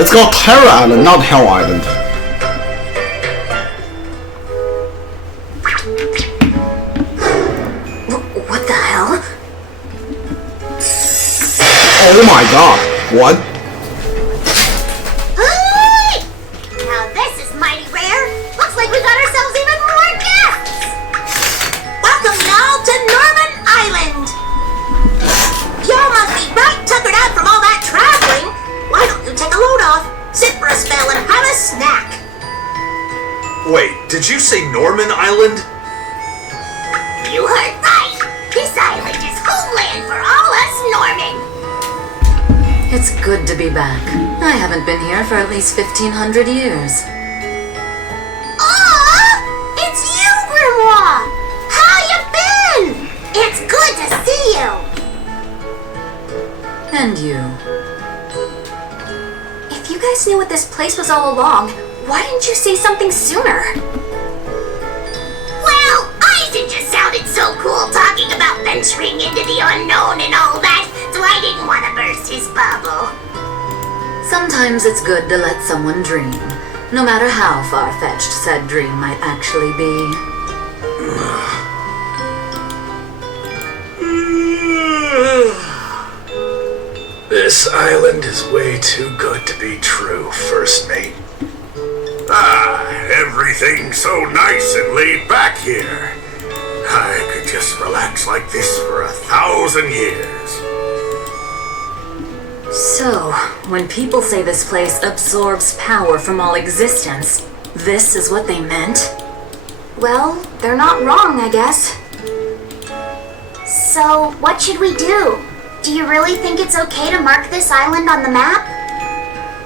It's called Terror Island, not Hell Island. What the hell? Oh my god. What? Now this is mighty rare. Looks like we got ourselves even more guests. Welcome y'all to Norman Island. Y'all must be right tuckered out from all that traveling. Why don't you take a load off, sit for a spell, and have a snack? Wait, did you say Norman Island? You heard right. This island is homeland for all us Norman. It's good to be back. I haven't been here for at least 1,500 years. Aw! It's you, Grimoire! How you been? It's good to see you. And you. If you guys knew what this place was all along, why didn't you say something sooner? Well, Eisen just sounded so cool talking about venturing into the unknown and all that, so I didn't want to burst his bubble. Sometimes it's good to let someone dream, no matter how far-fetched said dream might actually be. This island is way too good to be true, First Mate. Ah, everything's so nice and laid back here. I could just relax like this for 1,000 years. So, when people say this place absorbs power from all existence, this is what they meant? Well, they're not wrong, I guess. So, what should we do? Do you really think it's okay to mark this island on the map?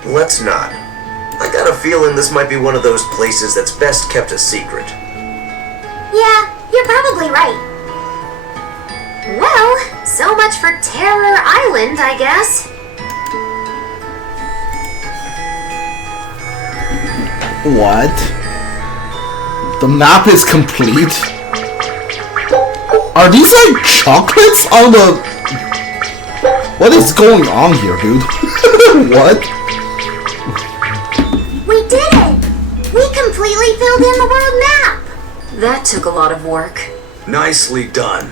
Let's not. I got a feeling this might be one of those places that's best kept a secret. Yeah, you're probably right. Well, so much for Terror Island, I guess. What? The map is complete? Are these like chocolates on the... What is going on here, dude? What? We did it! We completely filled in the world map! That took a lot of work. Nicely done.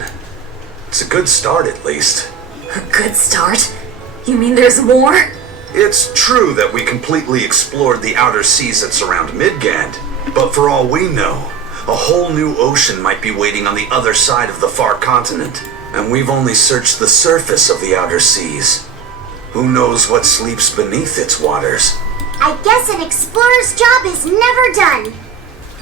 It's a good start, at least. A good start? You mean there's more? It's true that we completely explored the outer seas that surround Midgand, but for all we know, a whole new ocean might be waiting on the other side of the far continent, and we've only searched the surface of the outer seas. Who knows what sleeps beneath its waters? I guess an explorer's job is never done.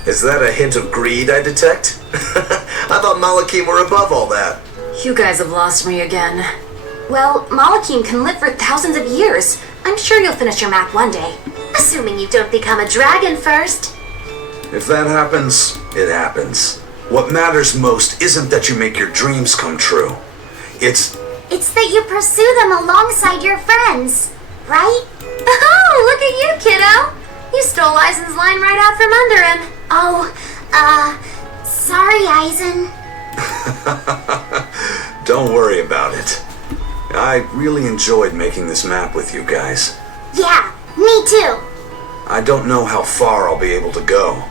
Is that a hint of greed I detect? I thought Malakim were above all that. You guys have lost me again. Well, Malakim can live for thousands of years. I'm sure you'll finish your map one day. Assuming you don't become a dragon first. If that happens, it happens. What matters most isn't that you make your dreams come true. It's that you pursue them alongside your friends, right? Oh, look at you, kiddo! You stole Eisen's line right out from under him. Oh, sorry, Eisen. Don't worry about it. I really enjoyed making this map with you guys. Yeah, me too. I don't know how far I'll be able to go,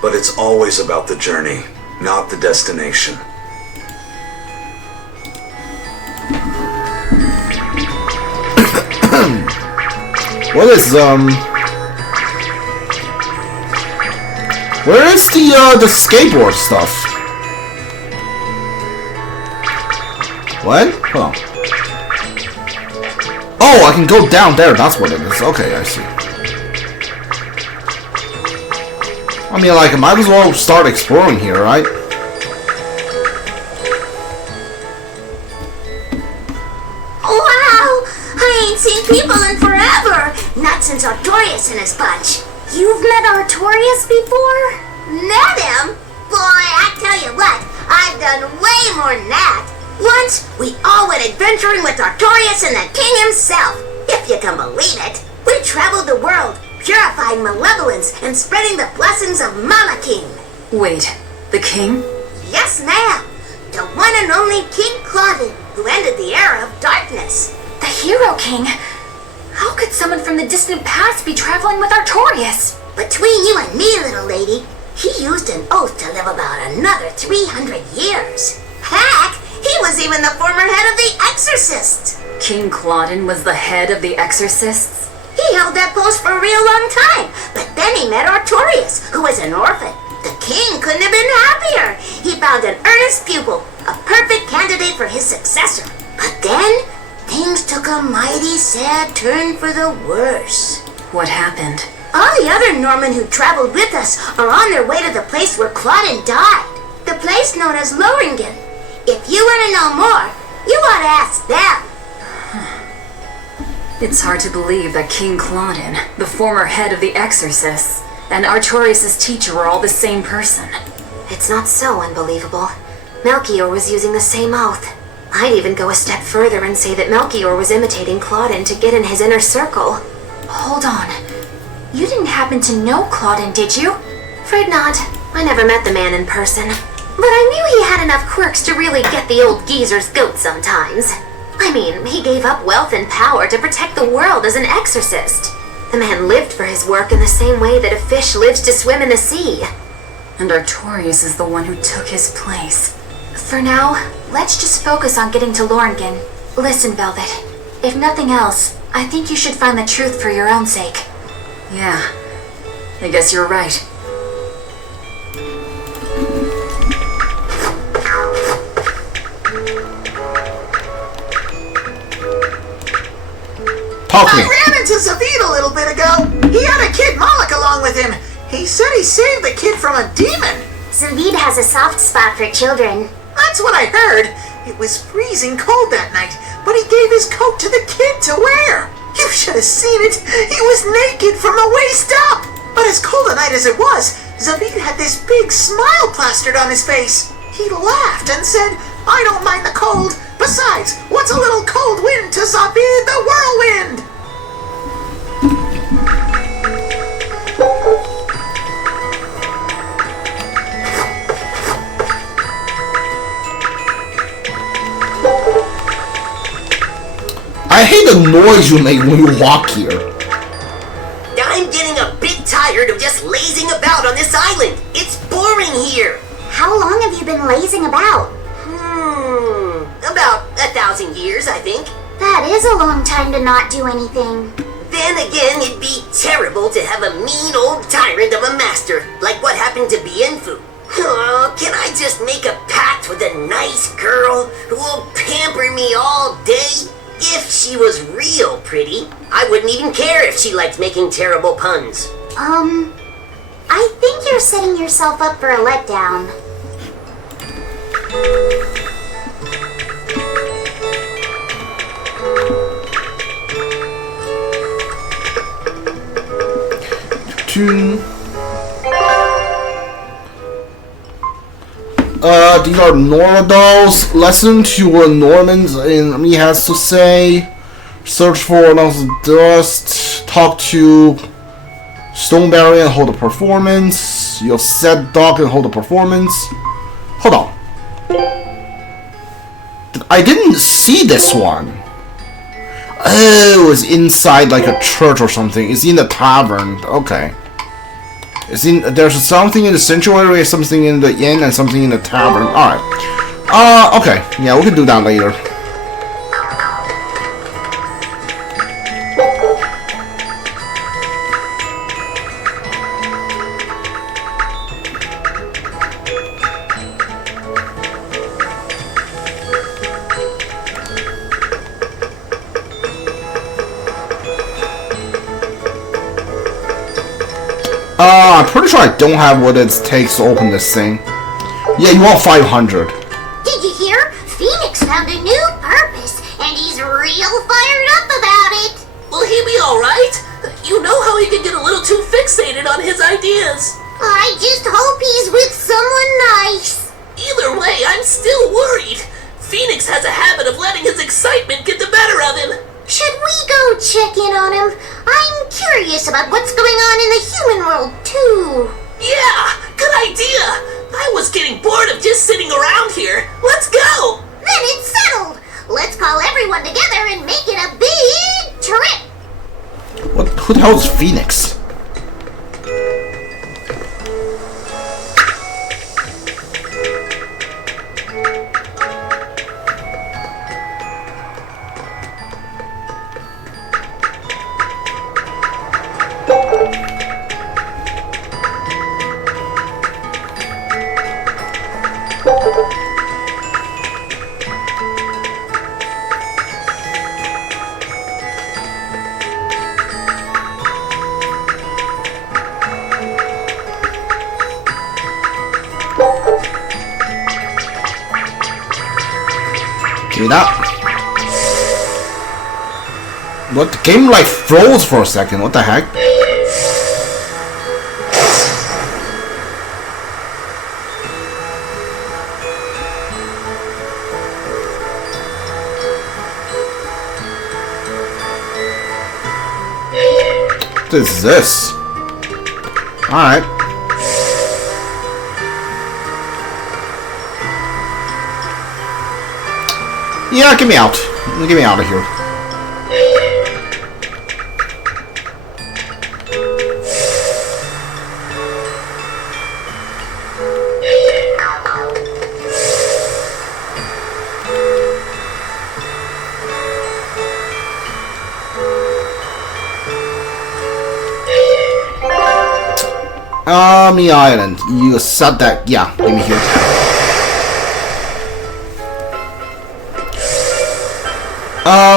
but it's always about the journey, not the destination. What is, Where is the skateboard stuff? What? Oh. Oh, I can go down there, that's what it is. Okay, I see. I mean, like, I might as well start exploring here, right? Wow! I ain't seen people in forever! Not since Artorias and his bunch. You've met Artorias before? Met him? Boy, I tell you what, I've done way more than that. Once, we all went adventuring with Artorias and the king himself. If you can believe it. We traveled the world, purifying malevolence and spreading the blessings of Malakim. Wait, the king? Yes, ma'am. The one and only King Claudin, who ended the era of darkness. The Hero King. How could someone from the distant past be traveling with Artorias? Between you and me, little lady, he used an oath to live about another 300 years. Heck, he was even the former head of the Exorcists. King Claudin was the head of the Exorcists? He held that post for a real long time, but then he met Artorias, who was an orphan. The king couldn't have been happier. He found an earnest pupil, a perfect candidate for his successor. But then, things took a mighty sad turn for the worse. What happened? All the other Norman who traveled with us are on their way to the place where Claudin died. The place known as Loringen. If you want to know more, you ought to ask them. It's hard to believe that King Claudin, the former head of the Exorcists, and Artorias' teacher were all the same person. It's not so unbelievable. Melchior was using the same oath. I'd even go a step further and say that Melchior was imitating Claudin to get in his inner circle. Hold on. You didn't happen to know Claudin, did you? Afraid not. I never met the man in person. But I knew he had enough quirks to really get the old geezer's goat sometimes. I mean, he gave up wealth and power to protect the world as an exorcist. The man lived for his work in the same way that a fish lives to swim in the sea. And Artorias is the one who took his place. For now, let's just focus on getting to Loringen. Listen, Velvet. If nothing else, I think you should find the truth for your own sake. Yeah, I guess you're right. Talk to me. I ran into Zavid a little bit ago. He had a kid Moloch along with him. He said he saved the kid from a demon. Zavid has a soft spot for children. That's what I heard. It was freezing cold that night, but he gave his coat to the kid to wear. You should have seen it. He was naked from the waist up. But as cold a night as it was, Zavid had this big smile plastered on his face. He laughed and said, "I don't mind the cold. Besides, what's a little cold wind to Zavid the whirlwind?" I hate the noise you make when you walk here. I'm getting a bit tired of just lazing about on this island. It's boring here. How long have you been lazing about? About 1,000 years, I think. That is a long time to not do anything. Then again, it'd be terrible to have a mean old tyrant of a master, like what happened to Bienfu. Oh, can I just make a pact with a nice girl who will pamper me all day? If she was real pretty, I wouldn't even care if she liked making terrible puns. I think you're setting yourself up for a letdown. These are Noradol's. Listen to what Normans in me has to say. Search for announced dust. Talk to Stoneberry and hold a performance. You'll set Dog and hold a performance. Hold on. I didn't see this one. Oh, it was inside like a church or something. It's in the tavern. Okay. It's in. There's something in the sanctuary, something in the inn, and something in the tavern. All right. Okay. Yeah, we can do that later. I'm pretty sure I don't have what it takes to open this thing. Yeah, you want 500. Did you hear? Phoenix found a new purpose, and he's real fired up about it. Will he be alright? You know how he can get a little too fixated on his ideas. I just hope he's with someone nice. Either way, I'm still worried. Phoenix has a habit of letting his excitement get the better of him. Should we go check in on him? I'm curious about what's going on in the human world, too. Yeah, good idea. I was getting bored of just sitting around here. Let's go. Then it's settled. Let's call everyone together and make it a big trip. Who the hell is Phoenix? Give me that. What? The game like froze for a second. What the heck? What is this? Alright. Yeah, get me out. Get me out of here. Me Island. You said that. Yeah, give me here.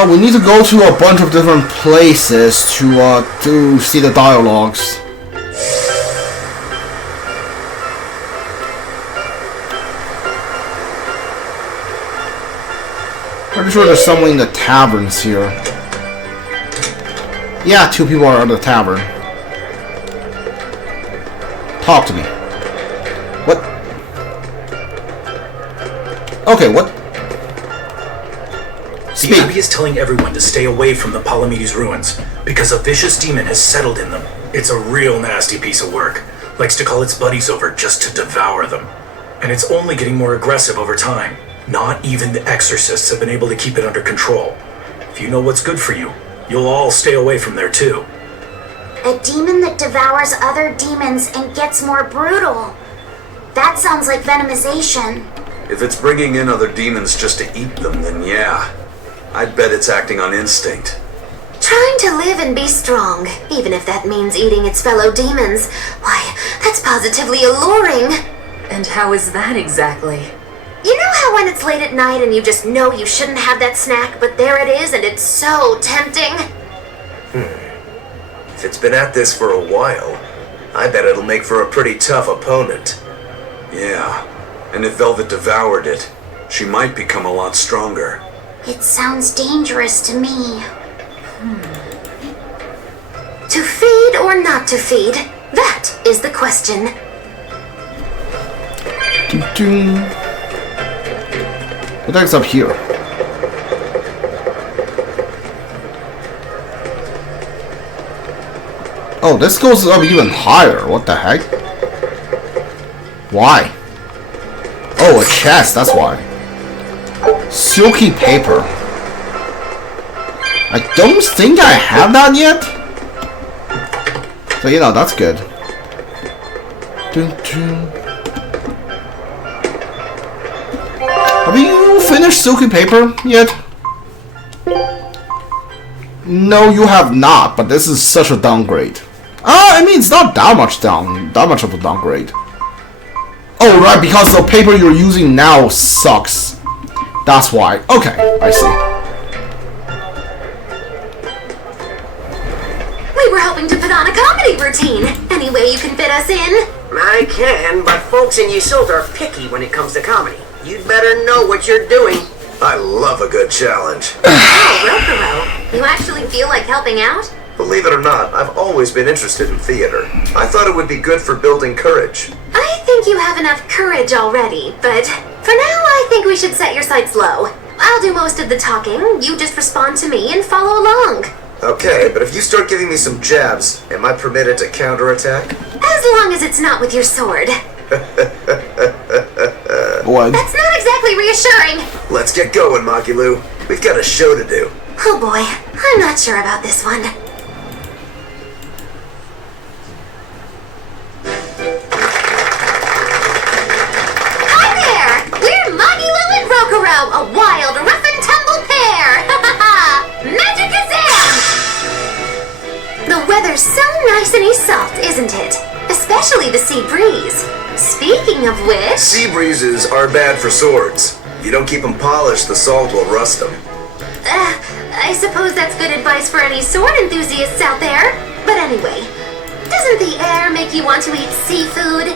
We need to go to a bunch of different places to see the dialogues. Pretty sure there's someone in the taverns here. Yeah, 2 people are at the tavern. Talk to me. What? Okay, what? The Abbey is telling everyone to stay away from the Palamedes ruins because a vicious demon has settled in them. It's a real nasty piece of work. Likes to call its buddies over just to devour them. And it's only getting more aggressive over time. Not even the exorcists have been able to keep it under control. If you know what's good for you, you'll all stay away from there too. A demon that devours other demons and gets more brutal. That sounds like venomization. If it's bringing in other demons just to eat them, then yeah. I'd bet it's acting on instinct. Trying to live and be strong, even if that means eating its fellow demons. Why, that's positively alluring. And how is that exactly? You know how when it's late at night and you just know you shouldn't have that snack, but there it is and it's so tempting? If it's been at this for a while, I bet it'll make for a pretty tough opponent. Yeah, and if Velvet devoured it, she might become a lot stronger. It sounds dangerous to me. To feed or not to feed? That is the question. What the heck's up here? Oh, this goes up even higher. What the heck? Why? Oh, a chest, that's why. Silky paper. I don't think I have that yet. So, you know, that's good. Have you finished silky paper yet? No, you have not, but this is such a downgrade. I mean, it's not that much of a downgrade. Oh, right, because the paper you're using now sucks. That's why. Okay, I see. We were hoping to put on a comedy routine. Any way you can fit us in? I can, but folks in Ysolt are picky when it comes to comedy. You'd better know what you're doing. I love a good challenge. Oh, Rokuro, you actually feel like helping out? Believe it or not, I've always been interested in theater. I thought it would be good for building courage. I think you have enough courage already, but for now I think we should set your sights low. I'll do most of the talking, you just respond to me and follow along. Okay, but if you start giving me some jabs, am I permitted to counterattack? As long as it's not with your sword. What? That's not exactly reassuring. Let's get going, Magilu. We've got a show to do. Oh boy, I'm not sure about this one. Speaking of which... Sea breezes are bad for swords. If you don't keep them polished, the salt will rust them. I suppose that's good advice for any sword enthusiasts out there. But anyway, doesn't the air make you want to eat seafood?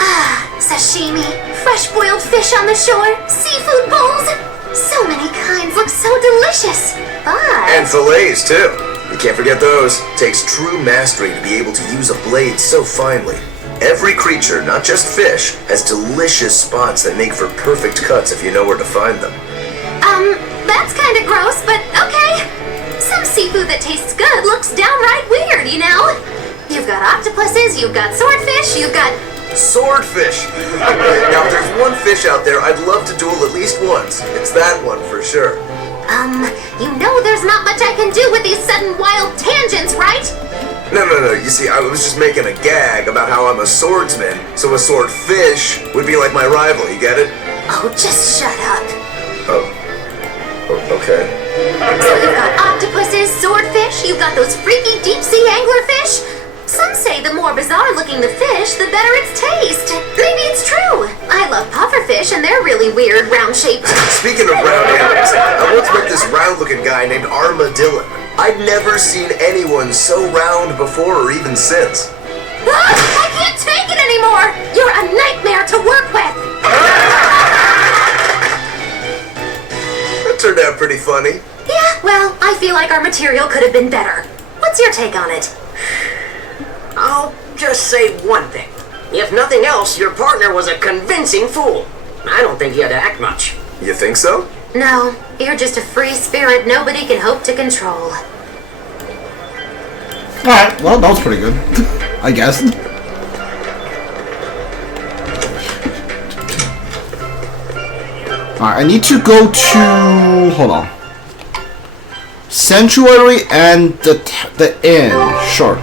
Ah, sashimi, fresh boiled fish on the shore, seafood bowls. So many kinds look so delicious. But... And fillets, too. You can't forget those. Takes true mastery to be able to use a blade so finely. Every creature, not just fish, has delicious spots that make for perfect cuts if you know where to find them. That's kind of gross, but okay. Some seafood that tastes good looks downright weird, you know? You've got octopuses, you've got swordfish, you've got... Swordfish! Now, if there's one fish out there I'd love to duel at least once, it's that one for sure. You know there's not much I can do with these sudden wild tangents, right? No. You see, I was just making a gag about how I'm a swordsman, so a swordfish would be like my rival, you get it? Oh, just shut up. Oh, okay. So you've got octopuses, swordfish, you've got those freaky deep-sea anglerfish. Some say the more bizarre-looking the fish, the better its taste. Maybe it's true. I love pufferfish, and they're really weird, round-shaped. Speaking of round animals, I once met this round-looking guy named Armadillon. I'd never seen anyone so round before or even since. I can't take it anymore! You're a nightmare to work with! That turned out pretty funny. Yeah, well, I feel like our material could have been better. What's your take on it? I'll just say one thing. If nothing else, your partner was a convincing fool. I don't think he had to act much. You think so? No, you're just a free spirit nobody can hope to control. Alright, well, that was pretty good. I guess. Alright, I need to go to... Hold on. Sanctuary and the inn. Sure.